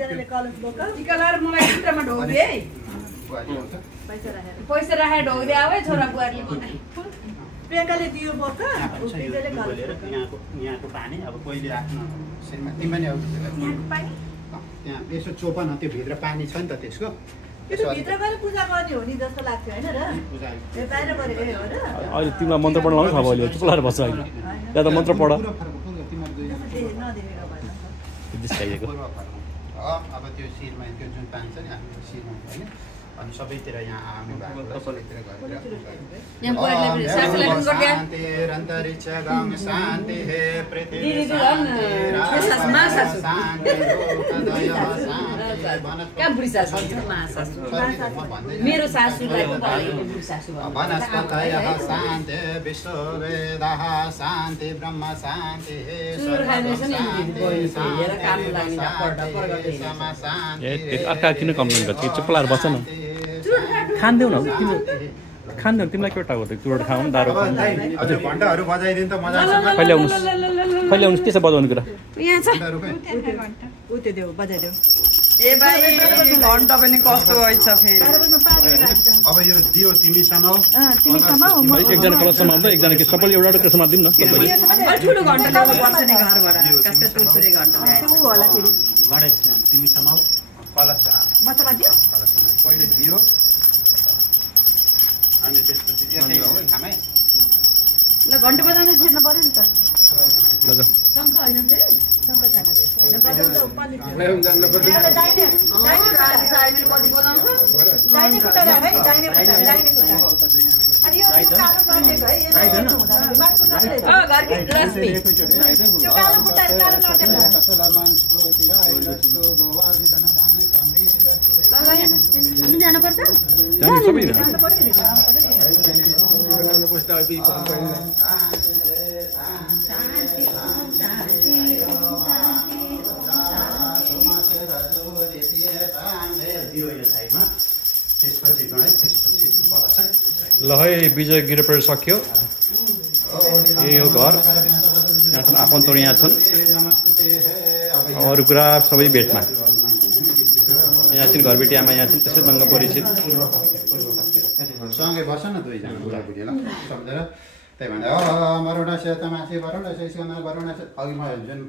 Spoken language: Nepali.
टिका लाएर मलाई चित्रमा ढोग्यो है पैसा राखेर ढोग्दै आऊ है छोरा बुहारीले बनाए प्रियङ्काले दियो बोका यहाँको पानी अब पहिले आफ्नो सिनमा तिमीले अब त्यहाँ यसो चोपन त्यो भित्र पानी छ नि त त्यसको भित्र गएर पूजा गर्ने हो नि जस्तो लाग्थ्यो होइन र बाहिर गरेको हो र अहिले तिमीलाई मन्त्र पढ्न लाउनु अब अहिले चुप लाएर बस्छ अहिले या त मन्त्र पढ अब त्यो शिरमा त्यो जुन पानी छ नि आफ्नो शिरमा होइन अनि सबैतिर यहाँ आउने भएको सबैतिर शान्तिरन्तरिक्ष गम शान्ति हे पृथ्वी मेरो सासूलाई वनस्पतयः शान्ति विश्ववेदाः शान्ति ब्रह्म शान्ति हे अर्का किन कम्प्लेन गर्छ चुप लाएर बस्छ न खान्देऊ न खान्देऊ तिमीलाई के टाको चुरोट खाऊ दारू घण्टाहरू बजाइदिनु त मजा कहिले आउनुहोस् के छ बजाउने कुरा यहाँ छ उते देऊ बजाइदेऊ ए भाइ घण्टा पनि कस्तो भइछ फेरि अब यो दियो तिमी समाउ एकजना कलर समाउँदा एकजना के सबैले एउटा एउटा समादिउँ न ठुलो घण्टा ल्याउनु पर्छ नि घरबाट कसका टुरटुरे घण्टा होला फेरि गणेश तिमी समाउ कलश मचाबादियो पहिले दियो अनि त्यसपछि एकै हो खामै ल घण्टा बजाउँदै छिर्न पर्यो नि त ल जाऊ शङ्ख होइन फेरि शङ्ख छैन फेरि बजाउँदा पानी साइमन कति बोलाउँछ दाहिने खुट्टा राख है दाहिने खुट्टा अनि यो कालो नटेको है घरकी लक्ष्मी त्यो कालो खुट्टा कालो नटेको हामी जानुपर्छ ल है विजय गिरपर सक्यो यही हो घर यहाँ छन् आफन्तहरू यहाँ छन् अरू कुरा सबै भेटमा यहाँ छन् घरबेटी आमा यहाँ छन् त्यसै दङ्ग परिचित सँगै बस न दुईजना बुढाबुढी ल सम्झेर त्यही भनेर वरुण सेतमाथि वरुण शेषमा वरुण अघि म जुन